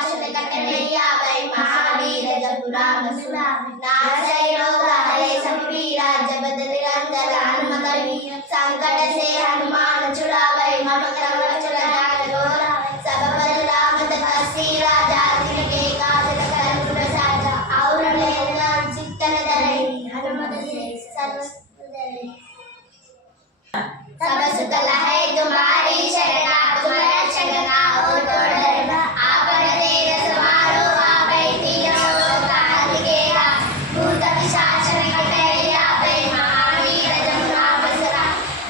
काशल कटनैया वै महावीर जब राम नासै रोग हरे सब पीरा जगत निरंजन हनुमत वीर संकट से हनुमान छुड़ावै मन क्रम वचन ध्यान दोहरावै सब पर राम तपस्वी राजा तिनके काज सकल तुम साजा और लेना चित्तन धरई हनुमत से सर्व सब सुख लहै तुम्हारी शरणा तुम रक्षक काहू को डरना आपन तेज समारो आपै तीनों लोक हारिकेरा भूत पिशाच निकटैया वै महावीर जब नाम सुना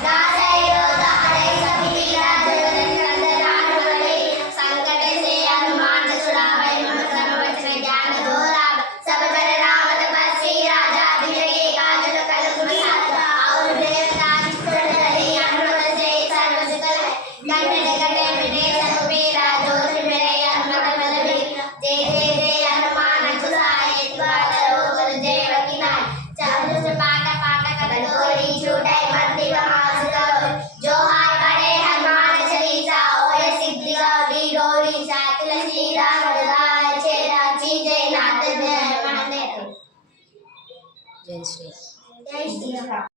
नासै रोग हरै सब पीरा जगत निरंजन हनुमत वीर संकट से हनुमान छुड़ावै मन क्रम वचन ज्ञान दोहरावै सब पर राम तपस्वी राजा तिनके काज सकल तुम साजा और देवता चित्तन धरई हनुमत से सर्व सुख लहै कंठ कटे मिटे सब पीरा जो मेरे हनुमत बलवीर जय जय जय हनुमान छुड़ाए द्वार रोग जय वकीनाय चतुर पाठ पाठ कर तोरी छूटै मंत्री महासुर जो हाय बड़े हनुमान चालीसा होय सिद्धि गौरी गौरी सात लक्ष्मी राम राय चेरा जय नाथ जय मन जय श्री राम।